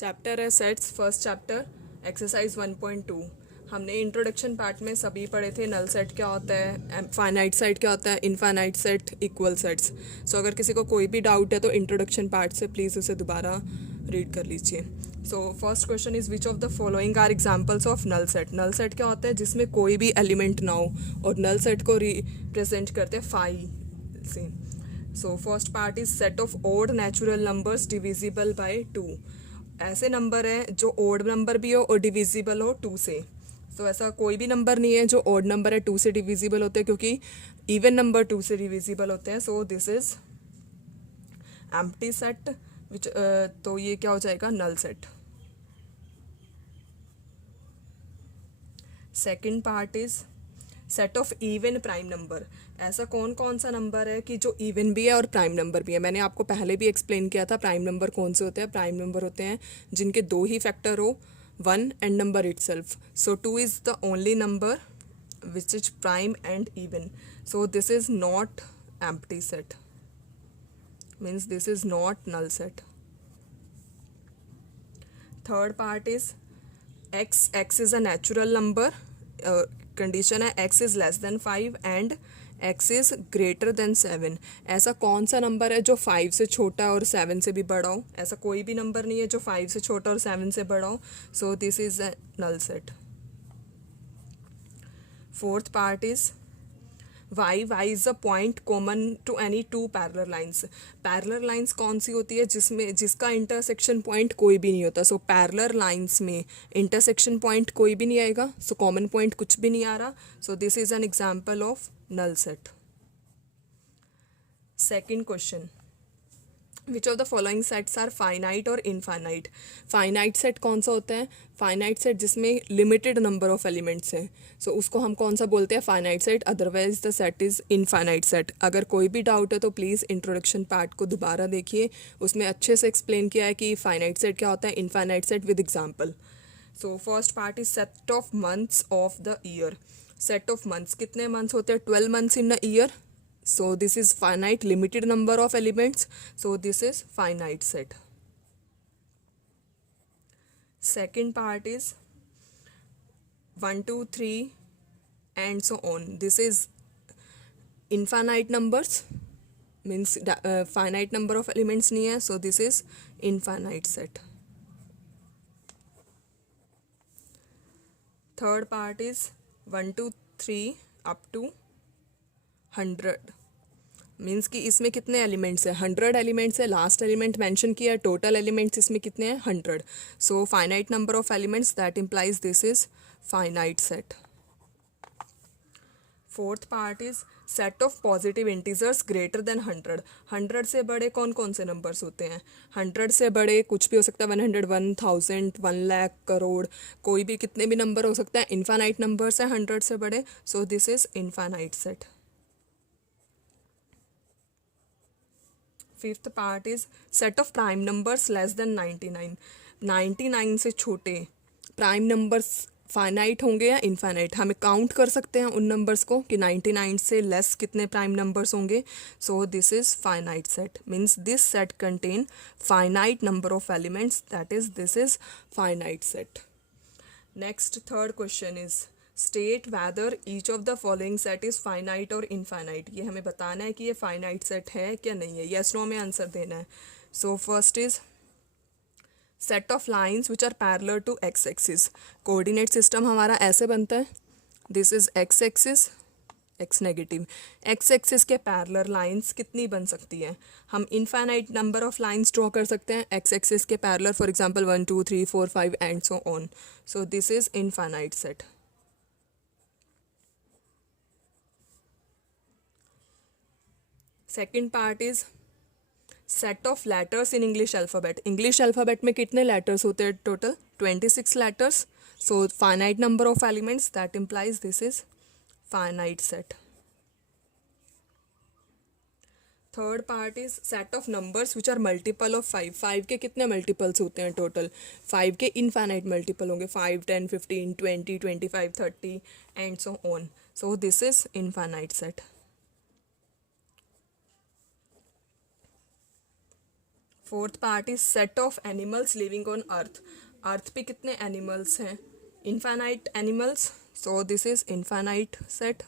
Chapter है sets, first chapter, exercise 1.2। हमने introduction part में सभी पढ़े थे। नल सेट क्या होता है, फाइनाइट सेट क्या होता है, इनफाइनाइट सेट, इक्वल सेट्स। सो अगर किसी को कोई भी डाउट है तो इंट्रोडक्शन पार्ट से प्लीज़ उसे दोबारा रीड कर लीजिए। So first question is which of the following are examples of null set. Null set क्या होता है, जिसमें कोई भी एलिमेंट ना हो, और नल सेट को रिप्रेजेंट करते हैं फाइव से। So first part is set of odd natural numbers divisible by 2। ऐसे नंबर हैं जो ओड नंबर भी हो और डिविजिबल हो 2 से। तो ऐसा कोई भी नंबर नहीं है जो ओड नंबर है 2 से डिविजिबल होते हैं, क्योंकि इवन नंबर 2 से डिविजिबल होते हैं। So this is empty set which, तो ये क्या हो जाएगा, null set. Second part is set of even prime number. ऐसा कौन कौन सा नंबर है कि जो इवन भी है और प्राइम नंबर भी है। मैंने आपको पहले भी एक्सप्लेन किया था प्राइम नंबर कौन से होते हैं। प्राइम नंबर होते हैं जिनके दो ही फैक्टर हो, 1 and number itself. So 2 is the only number which is prime and even. So this is not empty set, means this is not null set. Third part is x is a natural number. Condition है x is less than 5 and x is greater than 7। ऐसा कौन सा number है जो 5 से छोटा और 7 से भी बड़ा हो। ऐसा कोई भी नंबर नहीं है जो 5 से छोटा और 7 से बड़ा हो। So this is a null set. Fourth part is y is a point common to any two parallel lines. Parallel lines कौन सी होती है, जिसका इंटरसेक्शन पॉइंट कोई भी नहीं होता। सो पैरेलल लाइंस में इंटरसेक्शन पॉइंट कोई भी नहीं आएगा, सो कॉमन पॉइंट कुछ भी नहीं आ रहा। So this is an example of null set. Second question, which of the following sets are finite और इनफाइनाइट। फाइनाइट सेट कौन सा होता है, फाइनाइट सेट जिसमें लिमिटेड नंबर ऑफ एलिमेंट्स हैं। सो उसको हम कौन सा बोलते हैं, finite set. Otherwise the set is infinite set. अगर कोई भी डाउट है तो प्लीज़ इंट्रोडक्शन पार्ट को दोबारा देखिए, उसमें अच्छे से एक्सप्लेन किया है कि फाइनाइट सेट क्या होता है, infinite set with example. So first part is set of months of the year. Set of months, कितने मंथ्स होते हैं, 12 months in a year. So this is finite limited number of elements. So this is finite set. Second part is 1, 2, 3 and so on. This is infinite numbers, means finite number of elements नहीं है. So this is infinite set. Third part is 1, 2, 3 up to 100, means कि इसमें कितने elements हैं, 100 elements है। Last element mention किया है, total elements इसमें कितने हैं, 100। So finite number of elements, that implies this is finite set. Fourth part is set of positive integers greater than 100। 100 से बड़े कौन कौन से नंबर्स होते हैं, 100 से बड़े कुछ भी हो सकता है, 100, 1000, 1 लाख, करोड़, कोई भी कितने भी नंबर हो सकता है। इनफाइनाइट नंबर्स हैं 100 से बड़े। सो this is infinite set. Fifth part is set of prime numbers less than 99। 99 से छोटे प्राइम नंबर्स फाइनाइट होंगे या इनफाइनाइट, हमें काउंट कर सकते हैं उन नंबर्स को कि 99 से लेस कितने प्राइम नंबर्स होंगे। सो this is finite set, means this set contain finite number of elements, that is this is finite set. Next third question is state weather each of the following set is finite और infinite. ये हमें बताना है कि ये finite set है क्या नहीं है, यस नो में आंसर देना है। So first is set of lines which are parallel to x axis. Coordinate system हमारा ऐसे बनता है, this is x axis, x negative. X axis के पैरेलल लाइंस कितनी बन सकती हैं, हम infinite number of lines draw कर सकते हैं एक्स एक्सिस के parallel, for example 1, 2, 3, 4, 5 and so on. So this is infinite set. Second part is set of letters in English alphabet. English alphabet में कितने लेटर्स होते हैं, total 26 letters. So finite number of elements, that implies this is finite set. Third part is set of numbers which are multiple of 5। 5 के कितने multiples होते हैं total, 5 के infinite multiple होंगे, 5, 10, 15, 20, 25, 30 and so on. So this is infinite set. Fourth part is set of animals living on earth. Earth पे कितने animals हैं? Infinite animals. So this is infinite set.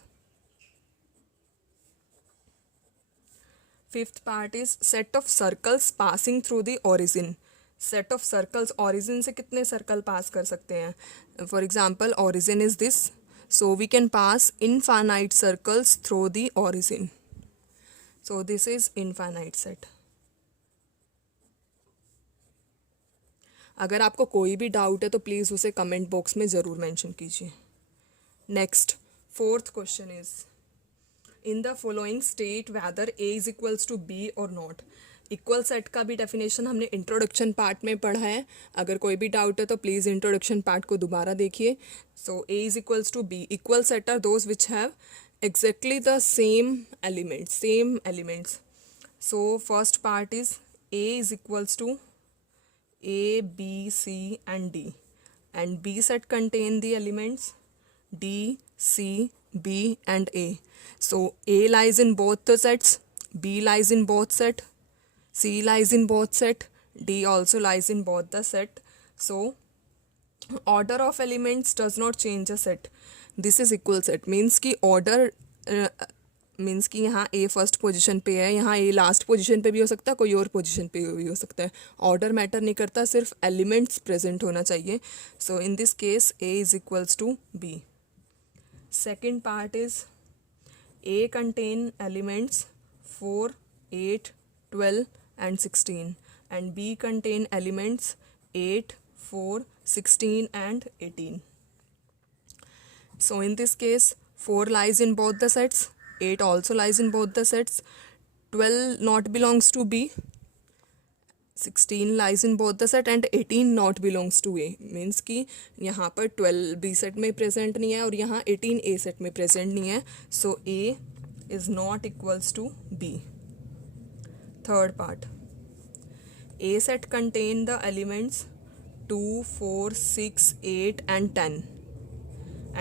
Fifth part is set of circles passing through the origin. Set of circles, origin से कितने circle pass कर सकते हैं? For example origin is this, so we can pass infinite circles through the origin. So this is infinite set. अगर आपको कोई भी doubt है तो प्लीज़ उसे कमेंट बॉक्स में ज़रूर मेंशन कीजिए. Next fourth question is in the following state whether A is equals to B और नॉट. इक्वल सेट का भी डेफिनेशन हमने इंट्रोडक्शन पार्ट में पढ़ा है. अगर कोई भी डाउट है तो प्लीज़ इंट्रोडक्शन पार्ट को दोबारा देखिए. So A is equals to B. Equal set are those which have exactly the same elements. So first part is A is equals to A, B, C and D, and B set contain the elements D, C, B and A. So A lies in both the sets, B lies in both set, C lies in both set, D also lies in both the set. So order of elements does not change a set. This is equal set means कि order means कि यहाँ ए first position पे है, यहाँ ए last position पे भी हो सकता है, कोई और पोजीशन पे भी हो सकता है. ऑर्डर मैटर नहीं करता, सिर्फ एलिमेंट्स प्रेजेंट होना चाहिए. So in this case A is equals to B. Second part is A contain elements 4, 8, 12 and 16 and B contain elements 8, 4, 16 and 18. So in this case 4 lies in both the sets, 8 also lies in both the sets, 12 not belongs to B, 16 lies in both the set and 18 not belongs to A. Means कि यहाँ पर 12 B set में present नहीं है और यहाँ 18 A set में present नहीं है. So A is not equals to B. Third part, A set contain the elements 2, 4, 6, 8 and 10.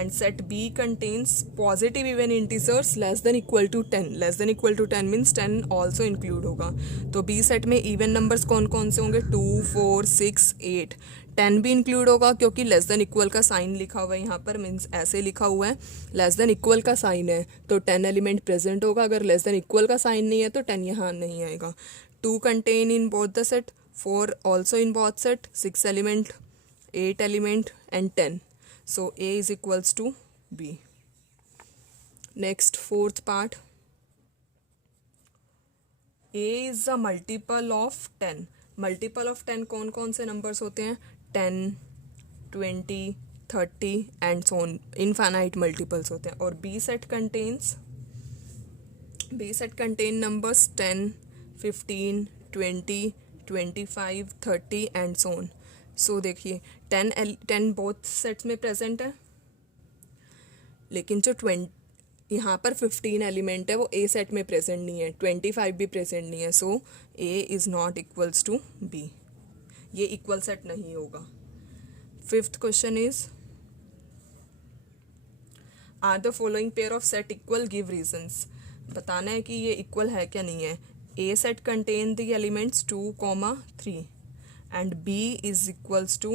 And set B contains positive even integers less than equal to 10. Less than equal to 10 means 10 also include होगा. तो B set में even numbers कौन कौन से होंगे? 2, 4, 6, 8. 10 भी include होगा क्योंकि लेस देन इक्वल का साइन लिखा हुआ है यहाँ पर. मीन्स ऐसे लिखा हुआ है, लेस देन इक्वल का साइन है तो 10 एलिमेंट प्रेजेंट होगा. अगर लेस देन इक्वल का साइन नहीं है तो 10 यहाँ नहीं आएगा. 2 contain in both the set, 4 also in both set, 6 element, 8 element and 10. So A is equals to B. Next fourth part, A is a multiple of 10. Multiple of 10 कौन कौन से numbers होते हैं? 10, 20, 30 and so on. Infinite multiples होते हैं. और B set contain numbers 10, 15, 20, 25, 30 and so on. सो देखिए 10 both sets में प्रेजेंट है, लेकिन जो 20 यहाँ पर 15 एलिमेंट है वो ए सेट में प्रेजेंट नहीं है, 25 भी प्रेजेंट नहीं है. So A is not equals to B. ये इक्वल सेट नहीं होगा. Fifth question is are the following pair of set equal? Give reasons. बताना है कि ये इक्वल है क्या नहीं है. A set contain the elements 2, 3 and B is equals to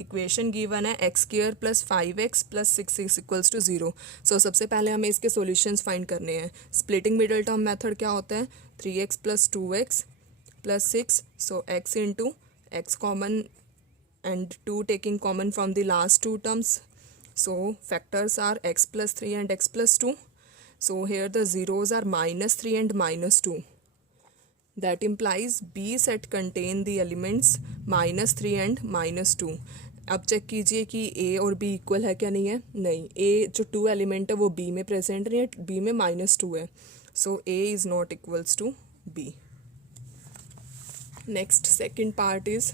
equation given है x square plus 5x plus 6 is equals to 0. So सबसे पहले हमें इसके सॉल्यूशंस फाइंड करने हैं. स्प्लिटिंग मिडल टर्म मेथड क्या होता है? 3x plus 2x plus 6. So x into x common and 2 taking common from the last 2 terms. So factors are x plus 3 and x plus 2. So here the zeros are -3 and -2. That implies B set contain the elements -3 and -2. अब check कीजिए कि A और B equal है क्या नहीं है. नहीं, A जो 2 एलिमेंट है वो B में प्रेजेंट नहीं है, B में -2 है. So A is not equals to B. Next second part is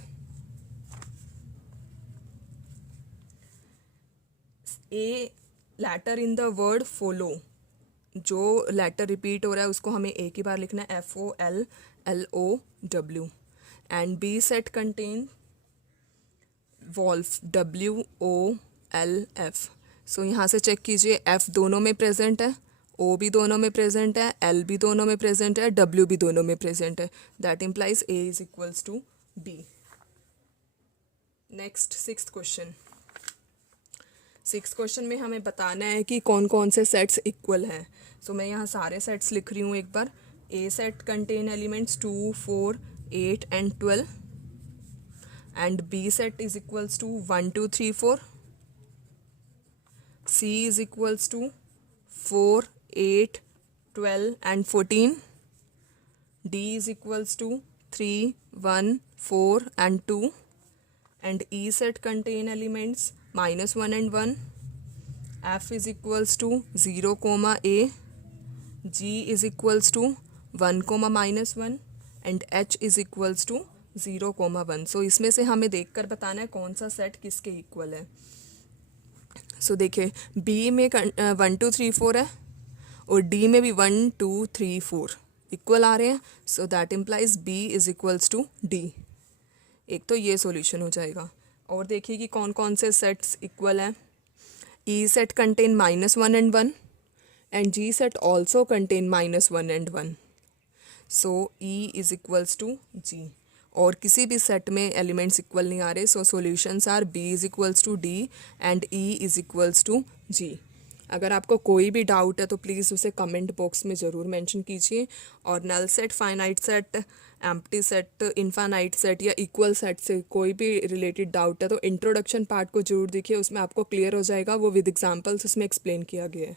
A letter in the word follow. जो लेटर रिपीट हो रहा है उसको हमें एक ही बार लिखना है, FOLLOW. And B set contain wolf, WOLF. सो यहाँ से चेक कीजिए F दोनों में प्रेजेंट है ओ भी दोनों में प्रेजेंट है, एल भी दोनों में प्रेजेंट है, डब्ल्यू भी दोनों में प्रेजेंट है. That implies A is equals to B. Next sixth question. Six question में हमें बताना है कि कौन कौन से सेट्स इक्वल हैं. सो मैं यहाँ सारे सेट्स लिख रही हूँ एक बार. A set contain elements 2, 4, 8 and 12 and B set is equals to 1, 2, 3, 4. C is equals to 4, 8, 12 and 14. D is equals to 3, 1, 4 and 2. And E set contain elements -1 and 1. F is equals to 0, A. G is equals to 1, -1 and H is equals to 0, 1. सो इसमें से हमें देखकर बताना है कौन सा set किसके equal है. सो देखिए बी में 1, 2, 3, 4 है और डी में भी 1, 2, 3, 4 इक्वल आ रहे हैं. So that implies B is equals to D. एक तो ये सॉल्यूशन हो जाएगा. और देखिए कि कौन कौन से सेट्स इक्वल हैं. E set contain -1 and 1 and G set also contain -1 and 1. So E is equals to G. और किसी भी सेट में एलिमेंट्स इक्वल नहीं आ रहे. So solutions are B is equals to D and E is equals to G. अगर आपको कोई भी डाउट है तो प्लीज़ उसे कमेंट बॉक्स में ज़रूर मेंशन कीजिए. और null set, finite set, empty set, infinite set या इक्वल सेट से कोई भी रिलेटेड डाउट है तो इंट्रोडक्शन पार्ट को जरूर देखिए. उसमें आपको क्लियर हो जाएगा. वो विद एग्जांपल्स उसमें एक्सप्लेन किया गया है.